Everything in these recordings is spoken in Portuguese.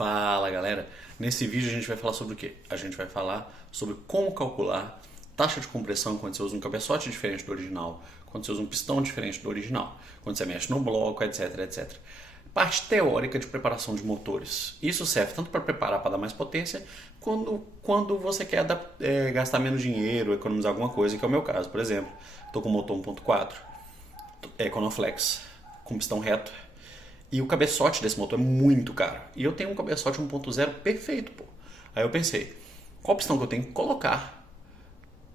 Fala galera, nesse vídeo a gente vai falar sobre o quê? A gente vai falar sobre como calcular taxa de compressão quando você usa um cabeçote diferente do original, quando você usa um pistão diferente do original, quando você mexe no bloco, etc, etc. Parte teórica de preparação de motores. Isso serve tanto para preparar para dar mais potência, quando você quer gastar menos dinheiro, economizar alguma coisa, que é o meu caso. Por exemplo, estou com um motor 1.4, Econoflex, com pistão reto, e o cabeçote desse motor é muito caro. E eu tenho um cabeçote 1.0 perfeito, pô. Aí eu pensei, qual pistão que eu tenho que colocar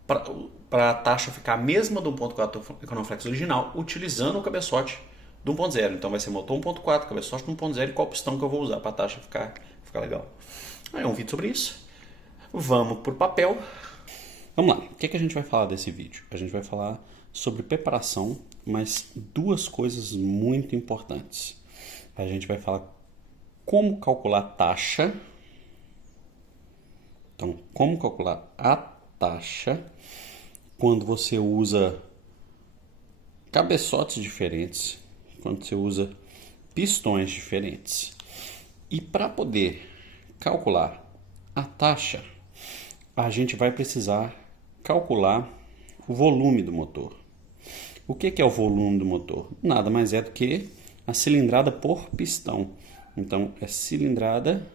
para a taxa ficar a mesma do 1.4 Econoflex original, utilizando o cabeçote do 1.0. Então vai ser motor 1.4, cabeçote do 1.0 e qual pistão que eu vou usar para a taxa ficar legal. Aí é um vídeo sobre isso. Vamos pro papel. Vamos lá, o que a gente vai falar desse vídeo? A gente vai falar sobre preparação, mas duas coisas muito importantes. A gente vai falar como calcular taxa. Então, como calcular a taxa quando você usa cabeçotes diferentes, quando você usa pistões diferentes. E para poder calcular a taxa, a gente vai precisar calcular o volume do motor. O que é o volume do motor? Nada mais é do que a cilindrada por pistão. Então, é cilindrada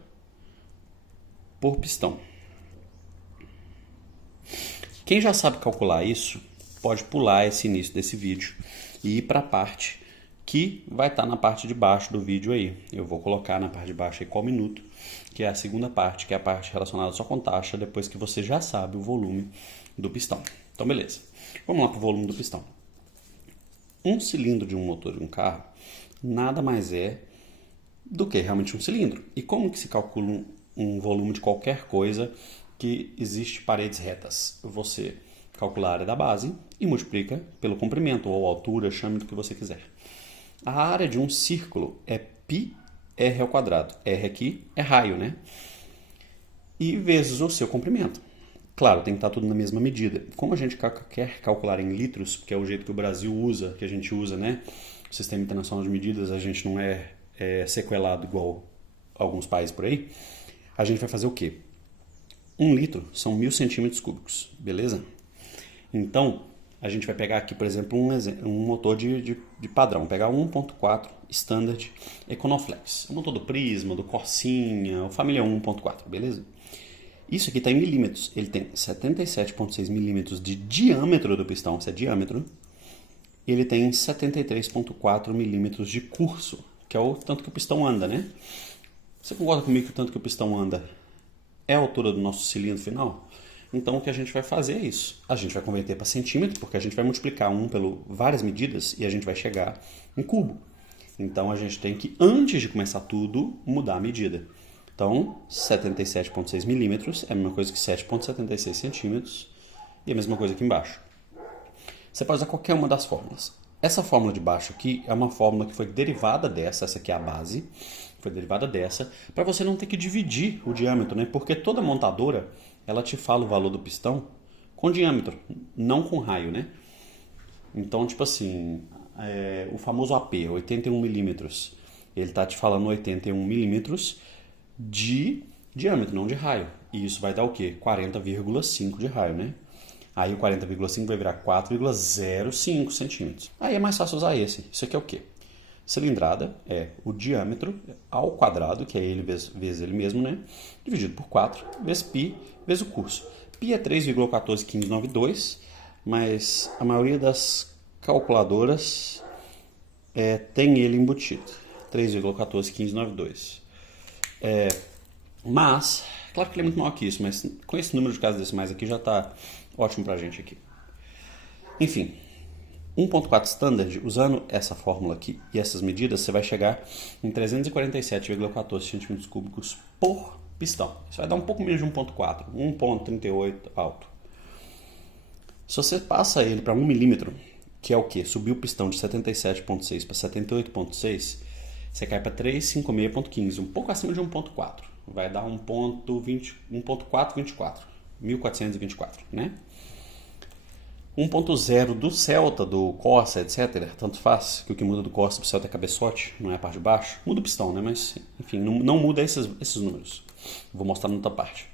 por pistão. Quem já sabe calcular isso, pode pular esse início desse vídeo e ir para a parte que vai estar na parte de baixo do vídeo aí. Eu vou colocar na parte de baixo aí qual minuto, que é a segunda parte, que é a parte relacionada só com taxa, depois que você já sabe o volume do pistão. Então, beleza. Vamos lá para o volume do pistão. Um cilindro de um motor de um carro nada mais é do que realmente um cilindro. E como que se calcula um volume de qualquer coisa que existe paredes retas? Você calcula a área da base e multiplica pelo comprimento ou altura, chame do que você quiser. A área de um círculo é πr ao quadrado. R aqui é raio, né? E vezes o seu comprimento. Claro, tem que estar tudo na mesma medida. Como a gente quer calcular em litros, porque é o jeito que o Brasil usa, que a gente usa, né? O Sistema Internacional de Medidas, a gente não é sequelado igual alguns países por aí. A gente vai fazer o quê? 1 litro são 1000 centímetros cúbicos, beleza? Então, a gente vai pegar aqui, por exemplo, um motor de padrão. Pegar um 1.4 Standard Econoflex. O motor do Prisma, do Corsinha, o Família 1.4, beleza? Isso aqui está em milímetros. Ele tem 77,6 milímetros de diâmetro do pistão, isso é diâmetro. Ele tem 73,4 milímetros de curso, que é o tanto que o pistão anda, né? Você concorda comigo que o tanto que o pistão anda é a altura do nosso cilindro final? Então o que a gente vai fazer é isso. A gente vai converter para centímetro, porque a gente vai multiplicar por várias medidas e a gente vai chegar em cubo. Então a gente tem que, antes de começar tudo, mudar a medida. Então 77,6 milímetros é a mesma coisa que 7,76 centímetros e a mesma coisa aqui embaixo. Você pode usar qualquer uma das fórmulas. Essa fórmula de baixo aqui é uma fórmula que foi derivada dessa, essa aqui é a base, foi derivada dessa, para você não ter que dividir o diâmetro, né? Porque toda montadora, ela te fala o valor do pistão com diâmetro, não com raio, né? Então, tipo assim, o famoso AP, 81 milímetros, ele está te falando 81 milímetros de diâmetro, não de raio. E isso vai dar o quê? 40,5 de raio, né? Aí o 40,5 vai virar 4,05 centímetros. Aí é mais fácil usar esse. Isso aqui é o quê? Cilindrada é o diâmetro ao quadrado, que é ele vezes ele mesmo, né? Dividido por 4, vezes π, vezes o curso. Π é 3,141592, mas a maioria das calculadoras tem ele embutido. 3,141592. Mas, claro que ele é muito maior que isso, mas com esse número de casas decimais aqui já está ótimo pra gente aqui. Enfim, 1.4 Standard, usando essa fórmula aqui e essas medidas, você vai chegar em 347,14 centímetros cúbicos por pistão. Isso vai dar um pouco menos de 1.4, 1.38 alto. Se você passa ele para 1 milímetro, que é o que? Subir o pistão de 77,6 para 78,6, você cai para 356,15, um pouco acima de 1.4. Vai dar 1.424, 1424, né? 1.0 do Celta, do Corsa, etc. Tanto faz, que o que muda do Corsa para o Celta é cabeçote, não é a parte de baixo. Muda o pistão, né? Mas, enfim, não muda esses números. Vou mostrar na outra parte.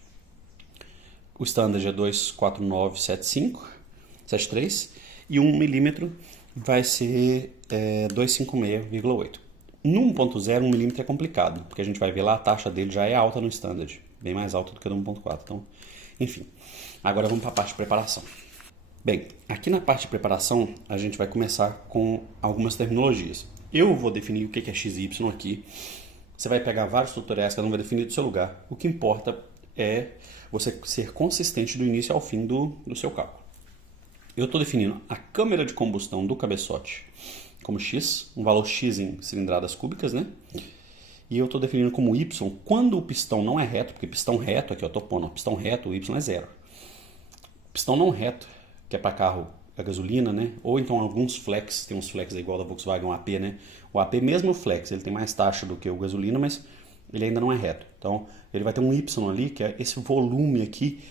O standard é 2497573 e 1 milímetro vai ser 256,8. No 1.0, 1 milímetro é complicado, porque a gente vai ver lá, a taxa dele já é alta no standard, bem mais alta do que no 1.4. Então, enfim, agora vamos para a parte de preparação. Bem, aqui na parte de preparação, a gente vai começar com algumas terminologias. Eu vou definir o que é XY aqui. Você vai pegar vários tutoriais, cada um vai definir do seu lugar. O que importa é você ser consistente do início ao fim do seu cálculo. Eu estou definindo a câmara de combustão do cabeçote como X, um valor X em cilindradas cúbicas, né? E eu estou definindo como Y quando o pistão não é reto, porque pistão reto, aqui eu estou pondo, pistão reto, o Y é 0. Pistão não reto, que é para carro a gasolina, né? Ou então alguns flex, tem uns flex igual da Volkswagen, o AP, né? O AP mesmo flex, ele tem mais taxa do que o gasolina, mas ele ainda não é reto. Então, ele vai ter um Y ali, que é esse volume aqui,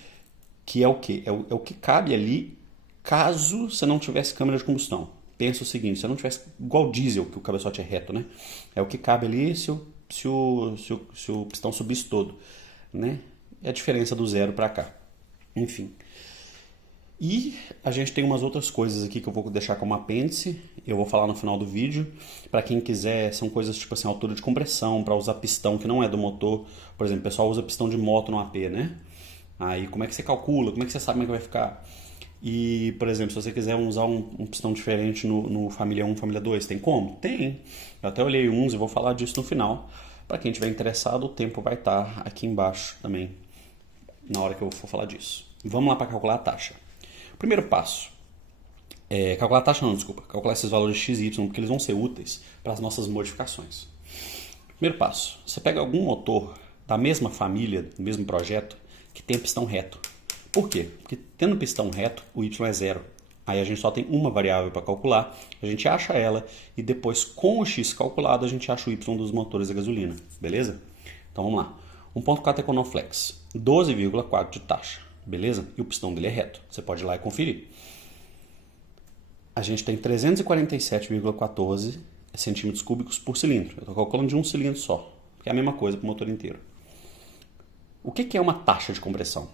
que é o quê? É o que cabe ali caso você não tivesse câmara de combustão. Pensa o seguinte, se você não tivesse igual diesel, que o cabeçote é reto, né? É o que cabe ali se o pistão subisse todo, né? É a diferença do 0 para cá. Enfim. E a gente tem umas outras coisas aqui que eu vou deixar como apêndice, eu vou falar no final do vídeo. Para quem quiser, são coisas tipo assim, altura de compressão, para usar pistão que não é do motor. Por exemplo, o pessoal usa pistão de moto no AP, né? Aí como é que você calcula, como é que você sabe como é que vai ficar? E, por exemplo, se você quiser usar um pistão diferente no Família 1, Família 2, tem como? Tem. Eu até olhei uns e vou falar disso no final. Para quem estiver interessado, o tempo vai estar aqui embaixo também, na hora que eu for falar disso. Vamos lá para calcular a taxa. Primeiro passo, calcular a taxa não, desculpa, calcular esses valores x e y, porque eles vão ser úteis para as nossas modificações. Primeiro passo, você pega algum motor da mesma família, do mesmo projeto, que tem pistão reto. Por quê? Porque tendo pistão reto, o y é 0. Aí a gente só tem uma variável para calcular, a gente acha ela e depois com o x calculado a gente acha o y dos motores a gasolina, beleza? Então vamos lá. 1.4 Econoflex, 12,4 de taxa. Beleza? E o pistão dele é reto. Você pode ir lá e conferir. A gente tem 347,14 centímetros cúbicos por cilindro. Eu estou calculando de um cilindro só, que é a mesma coisa para o motor inteiro. O que é uma taxa de compressão?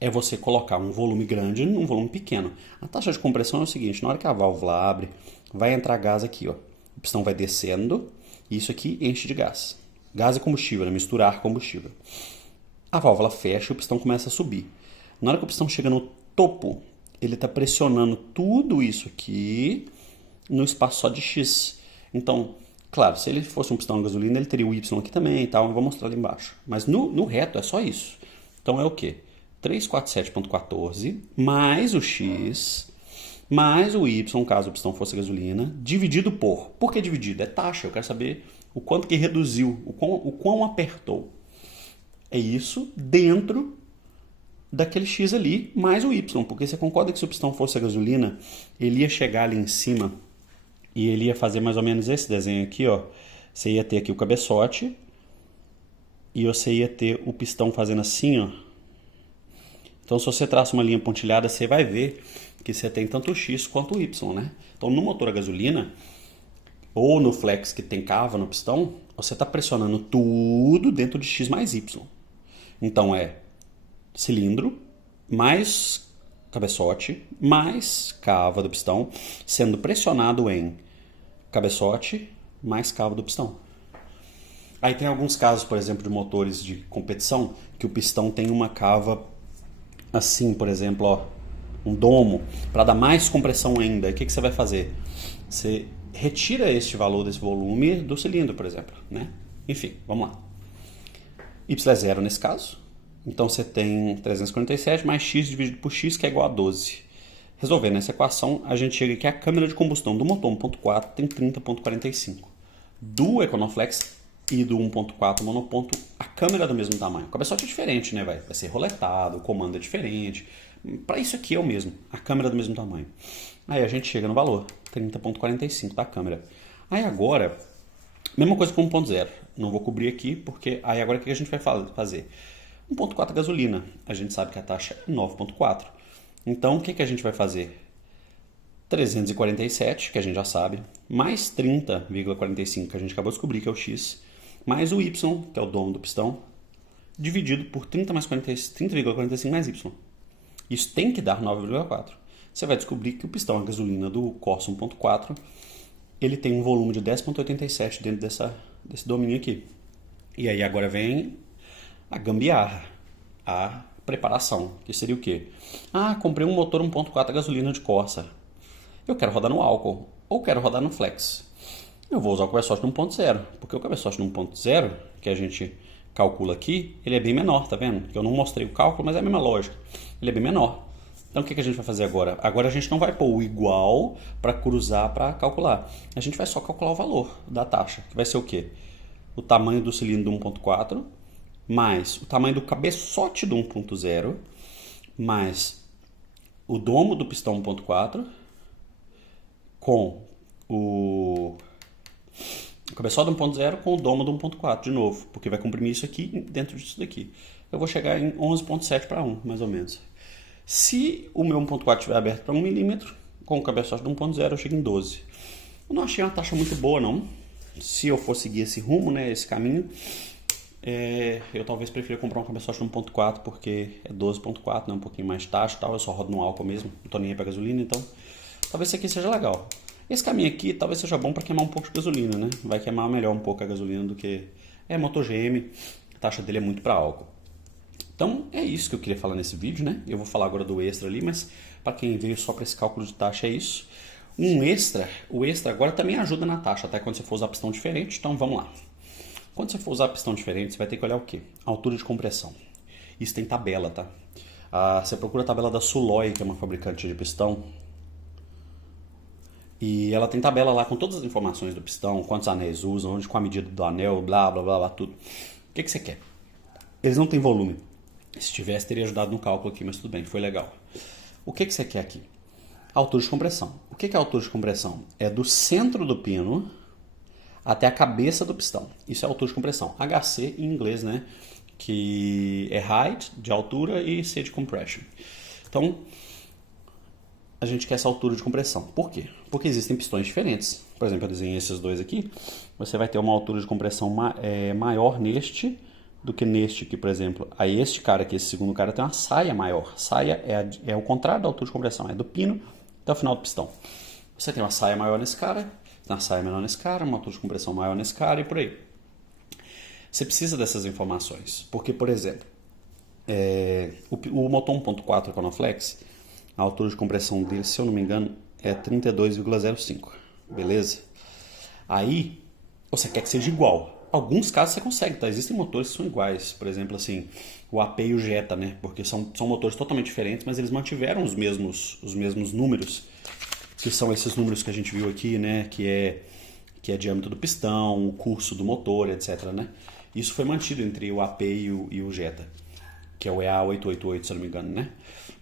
É você colocar um volume grande num volume pequeno. A taxa de compressão é o seguinte, na hora que a válvula abre, vai entrar gás aqui, ó. O pistão vai descendo e isso aqui enche de gás. Gás e combustível, né? Misturar combustível. A válvula fecha e o pistão começa a subir. Na hora que o pistão chega no topo, ele está pressionando tudo isso aqui no espaço só de X. Então, claro, se ele fosse um pistão de gasolina, ele teria o Y aqui também e tal, eu vou mostrar ali embaixo. Mas no reto é só isso. Então é o quê? 347,14 mais o X mais o Y, caso o pistão fosse gasolina, dividido por... Por que dividido? É taxa, eu quero saber o quanto que reduziu, o quão apertou. É isso dentro daquele X ali, mais o Y. Porque você concorda que se o pistão fosse a gasolina, ele ia chegar ali em cima e ele ia fazer mais ou menos esse desenho aqui, ó. Você ia ter aqui o cabeçote e você ia ter o pistão fazendo assim, ó. Então, se você traça uma linha pontilhada, você vai ver que você tem tanto o X quanto o Y, né? Então, no motor a gasolina, ou no flex que tem cava no pistão, você está pressionando tudo dentro de X mais Y. Então é cilindro, mais cabeçote, mais cava do pistão, sendo pressionado em cabeçote, mais cava do pistão. Aí tem alguns casos, por exemplo, de motores de competição, que o pistão tem uma cava assim, por exemplo, ó, um domo, para dar mais compressão ainda. O que você vai fazer? Você retira este valor desse volume do cilindro, por exemplo, né? Enfim, vamos lá. Y é 0 nesse caso. Então você tem 347 mais x dividido por x, que é igual a 12. Resolvendo essa equação, a gente chega aqui a câmara de combustão do motor 1.4 tem 30,45. Do Econoflex e do 1.4 monoponto, a câmera é do mesmo tamanho. O cabeçote é diferente, né? Vai ser roletado, o comando é diferente. Para isso aqui é o mesmo, a câmera é do mesmo tamanho. Aí a gente chega no valor, 30,45 da câmera. Aí agora, mesma coisa com 1.0. Não vou cobrir aqui, porque aí agora o que a gente vai fazer? 1.4 gasolina. A gente sabe que a taxa é 9.4. Então, o que a gente vai fazer? 347, que a gente já sabe, mais 30,45, que a gente acabou de descobrir que é o x, mais o y, que é o domo do pistão, dividido por 30,45 mais y. Isso tem que dar 9,4. Você vai descobrir que o pistão a gasolina do Corsa 1.4, ele tem um volume de 10,87 dentro desse domínio aqui. E aí agora vem a gambiarra, a preparação, que seria o quê? Ah, comprei um motor 1.4 a gasolina de Corsa. Eu quero rodar no álcool ou quero rodar no flex. Eu vou usar o cabeçote no 1.0, porque o cabeçote no 1.0, que a gente calcula aqui, ele é bem menor, tá vendo? Eu não mostrei o cálculo, mas é a mesma lógica. Ele é bem menor. Então o que a gente vai fazer agora? Agora a gente não vai pôr o igual para cruzar para calcular. A gente vai só calcular o valor da taxa, que vai ser o quê? O tamanho do cilindro do 1.4, mais o tamanho do cabeçote do 1.0, mais o domo do pistão 1.4, com o cabeçote do 1.0 com o domo do 1.4 de novo, porque vai comprimir isso aqui dentro disso daqui. Eu vou chegar em 11,7 para 1, mais ou menos. Se o meu 1.4 estiver aberto para 1 milímetro, com o cabeçote do 1.0 eu chego em 12. Eu não achei uma taxa muito boa, não. Se eu for seguir esse rumo, né, esse caminho, eu talvez prefira comprar um cabeçote do 1.4, porque é 12,4, né, um pouquinho mais de taxa e tal. Eu só rodo no álcool mesmo, não tô nem aí para gasolina, então talvez isso aqui seja legal. Esse caminho aqui talvez seja bom para queimar um pouco de gasolina, né? Vai queimar melhor um pouco a gasolina do que... motor GM, a taxa dele é muito para álcool. Então é isso que eu queria falar nesse vídeo, né? Eu vou falar agora do extra ali, mas para quem veio só para esse cálculo de taxa é isso. O extra agora também ajuda na taxa, até quando você for usar pistão diferente, então vamos lá. Quando você for usar pistão diferente, você vai ter que olhar o quê? A altura de compressão. Isso tem tabela, tá? Você procura a tabela da Suloy, que é uma fabricante de pistão, e ela tem tabela lá com todas as informações do pistão, quantos anéis usam, onde com a medida do anel, blá, blá, blá, blá, tudo. O que você quer? Eles não têm volume. Se tivesse, teria ajudado no cálculo aqui, mas tudo bem, foi legal. O que você quer aqui? Altura de compressão. O que é a altura de compressão? É do centro do pino até a cabeça do pistão. Isso é altura de compressão. HC em inglês, né? Que é height, de altura, e C de compression. Então, a gente quer essa altura de compressão. Por quê? Porque existem pistões diferentes. Por exemplo, eu desenhei esses dois aqui. Você vai ter uma altura de compressão maior neste do que neste aqui, por exemplo. Aí este cara aqui, esse segundo cara, tem uma saia maior. Saia é o contrário da altura de compressão. É do pino até o final do pistão. Você tem uma saia maior nesse cara, uma saia menor nesse cara, uma altura de compressão maior nesse cara e por aí. Você precisa dessas informações. Porque, por exemplo, o motor 1.4 Econoflex, a altura de compressão dele, se eu não me engano, é 32,05. Beleza? Aí, você quer que seja igual. Alguns casos você consegue, tá? Existem motores que são iguais. Por exemplo, assim, o AP e o Jetta, né? Porque são motores totalmente diferentes, mas eles mantiveram os mesmos números, que são esses números que a gente viu aqui, né? Que é diâmetro do pistão, o curso do motor, etc, né? Isso foi mantido entre o AP e o Jetta, que é o EA888, se eu não me engano, né?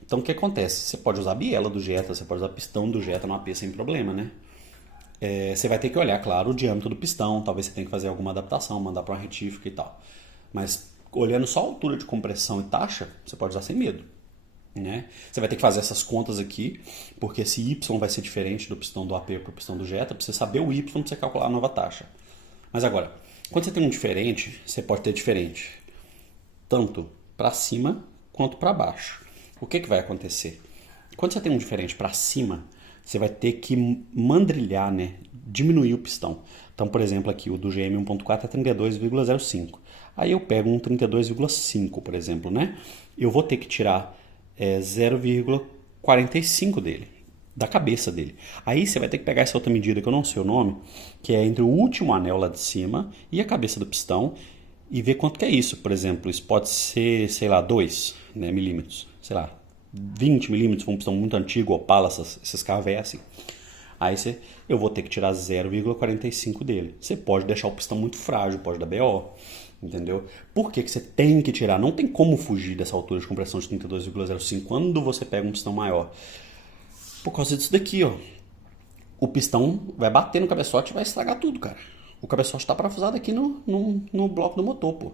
Então, o que acontece? Você pode usar a biela do Jetta, você pode usar pistão do Jetta no AP sem problema, né? Você vai ter que olhar, claro, o diâmetro do pistão, talvez você tenha que fazer alguma adaptação, mandar para uma retífica e tal. Mas, olhando só a altura de compressão e taxa, você pode usar sem medo, né? Você vai ter que fazer essas contas aqui, porque esse Y vai ser diferente do pistão do AP para o pistão do Jetta, para você saber o Y, para você calcular a nova taxa. Mas agora, quando você tem um diferente, você pode ter diferente tanto para cima quanto para baixo. O que vai acontecer? Quando você tem um diferente para cima, você vai ter que mandrilhar, né? Diminuir o pistão. Então, por exemplo, aqui o do GM 1.4 é 32,05. Aí eu pego um 32,5, por exemplo, né? Eu vou ter que tirar 0,45 dele, da cabeça dele. Aí você vai ter que pegar essa outra medida que eu não sei o nome, que é entre o último anel lá de cima e a cabeça do pistão, e ver quanto que é isso. Por exemplo, isso pode ser, sei lá, 2, né, milímetros, sei lá, 20 milímetros, um pistão muito antigo, Opala, esses carros velhos assim. Aí eu vou ter que tirar 0,45 dele. Você pode deixar o pistão muito frágil, pode dar BO, entendeu? Por que você tem que tirar? Não tem como fugir dessa altura de compressão de 32,05 quando você pega um pistão maior. Por causa disso daqui, ó. O pistão vai bater no cabeçote e vai estragar tudo, cara. O cabeçote está parafusado aqui no bloco do motor, pô.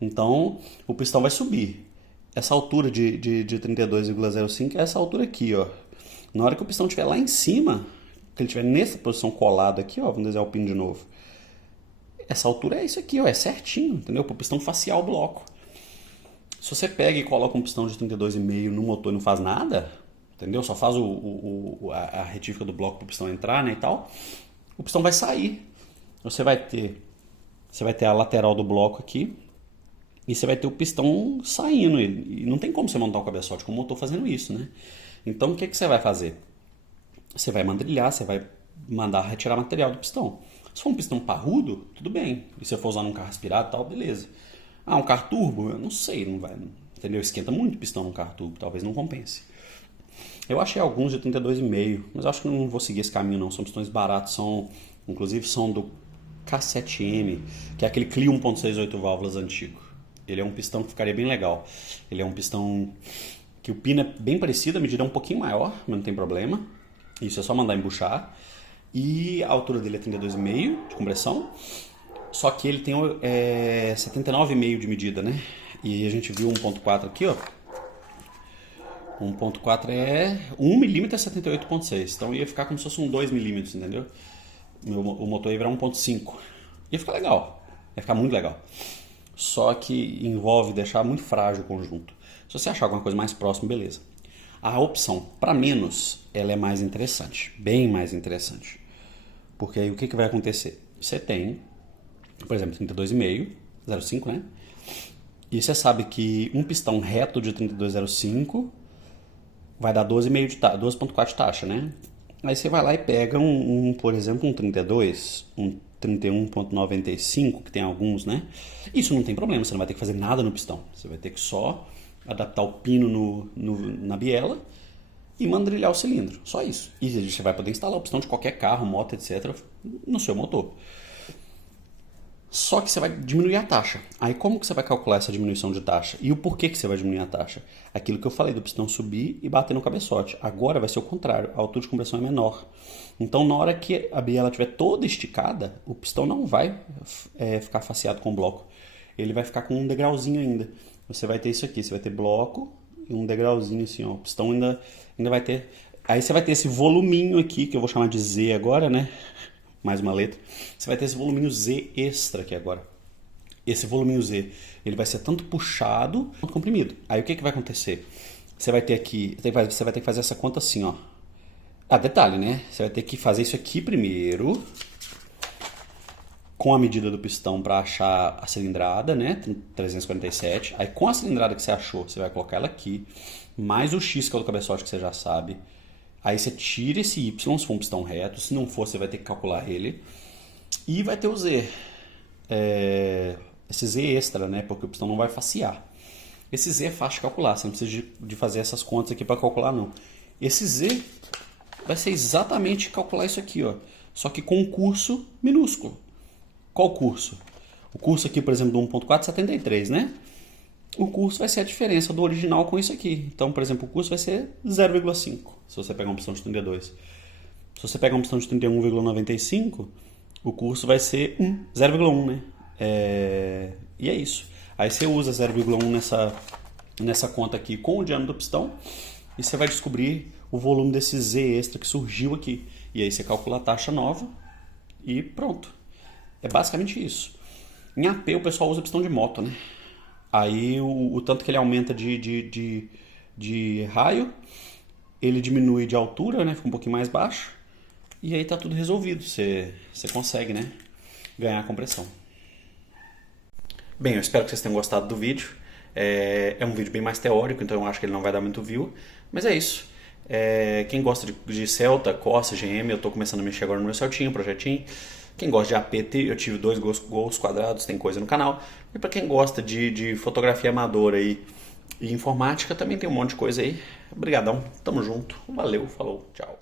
Então, o pistão vai subir. essa altura de 32,05 é essa altura aqui, ó. Na hora que o pistão estiver lá em cima, que ele estiver nessa posição colada aqui, ó, vamos desenhar o pino de novo. Essa altura é isso aqui, ó, é certinho, entendeu? Para o pistão faciar o bloco. Se você pega e coloca um pistão de 32,5 no motor e não faz nada, entendeu? Só faz a retífica do bloco para o pistão entrar, né, e tal, o pistão vai sair. Você vai ter a lateral do bloco aqui e você vai ter o pistão saindo. E não tem como você montar o cabeçote com o motor fazendo isso, né? Então o que você vai fazer? Você vai mandrilhar, você vai mandar retirar material do pistão. Se for um pistão parrudo, tudo bem. E se você for usar num carro aspirado e tal, beleza. Ah, um carro turbo? Eu não sei, não vai. Entendeu? Esquenta muito o pistão num carro turbo, talvez não compense. Eu achei alguns de 32,5, mas eu acho que não vou seguir esse caminho não. São pistões baratos, inclusive são do K7M, que é aquele Clio 1.6 8 válvulas antigo. Ele é um pistão que ficaria bem legal. Ele é um pistão que o pino é bem parecido, a medida é um pouquinho maior, mas não tem problema. Isso é só mandar embuchar. E a altura dele é 32,5 de compressão. Só que ele tem 79,5 de medida, né? E a gente viu 1.4 aqui, ó. 1.4 é 1 mm é 78,6. Então ia ficar como se fosse um 2 mm, entendeu? O motor ia virar 1.5. Ia ficar legal. Ia ficar muito legal. Só que envolve deixar muito frágil o conjunto. Se você achar alguma coisa mais próxima, beleza. A opção para menos, ela é mais interessante. Bem mais interessante. Porque aí o que vai acontecer? Você tem, por exemplo, 32,5, 0,5, né? E você sabe que um pistão reto de 32,05 vai dar 12,5 de 12,4 de taxa, né? Aí você vai lá e pega por exemplo, um 32, um 31,95, que tem alguns, né? Isso não tem problema, você não vai ter que fazer nada no pistão. Você vai ter que só adaptar o pino na biela e mandrilhar o cilindro. Só isso. E você vai poder instalar o pistão de qualquer carro, moto, etc. no seu motor. Só que você vai diminuir a taxa. Aí como que você vai calcular essa diminuição de taxa? E o porquê que você vai diminuir a taxa? Aquilo que eu falei do pistão subir e bater no cabeçote. Agora vai ser o contrário. A altura de compressão é menor. Então na hora que a biela estiver toda esticada, o pistão não vai ficar faceado com o bloco. Ele vai ficar com um degrauzinho ainda. Você vai ter isso aqui. Você vai ter bloco e um degrauzinho assim, ó. O pistão ainda vai ter... Aí você vai ter esse voluminho aqui, que eu vou chamar de Z agora, né? Mais uma letra. Você vai ter esse voluminho Z extra aqui agora. Esse voluminho Z, ele vai ser tanto puxado quanto comprimido. Aí o que vai acontecer? Você vai ter aqui... Você vai ter que fazer essa conta assim, ó. Ah, detalhe, né? Você vai ter que fazer isso aqui primeiro, com a medida do pistão para achar a cilindrada, né? 347. Aí com a cilindrada que você achou, você vai colocar ela aqui, mais o X, que é o do cabeçote, que você já sabe. Aí você tira esse Y, se for um pistão reto. Se não for, você vai ter que calcular ele. E vai ter o Z. Esse Z extra, né? Porque o pistão não vai facear. Esse Z é fácil de calcular. Você não precisa de fazer essas contas aqui para calcular, não. Esse Z vai ser exatamente calcular isso aqui, ó. Só que com um curso minúsculo. Qual curso? O curso aqui, por exemplo, do 1.4 é 73, né? O curso vai ser a diferença do original com isso aqui. Então, por exemplo, o curso vai ser 0,5, se você pegar uma pistão de 32. Se você pegar uma pistão de 31,95, o curso vai ser 0,1, né? E é isso. Aí você usa 0,1 nessa conta aqui com o diâmetro do pistão e você vai descobrir o volume desse Z extra que surgiu aqui. E aí você calcula a taxa nova e pronto. É basicamente isso. Em AP o pessoal usa pistão de moto, né? Aí o tanto que ele aumenta de raio, ele diminui de altura, né? Fica um pouquinho mais baixo. E aí tá tudo resolvido. Você consegue, né? Ganhar a compressão. Bem, eu espero que vocês tenham gostado do vídeo. É um vídeo bem mais teórico, então eu acho que ele não vai dar muito view. Mas é isso. Quem gosta de Celta, Corsa, GM, eu tô começando a mexer agora no meu Celtinho, projetinho. Quem gosta de APT, eu tive 2 gols quadrados, tem coisa no canal. E para quem gosta de fotografia amadora e informática, também tem um monte de coisa aí. Obrigadão, tamo junto, valeu, falou, tchau.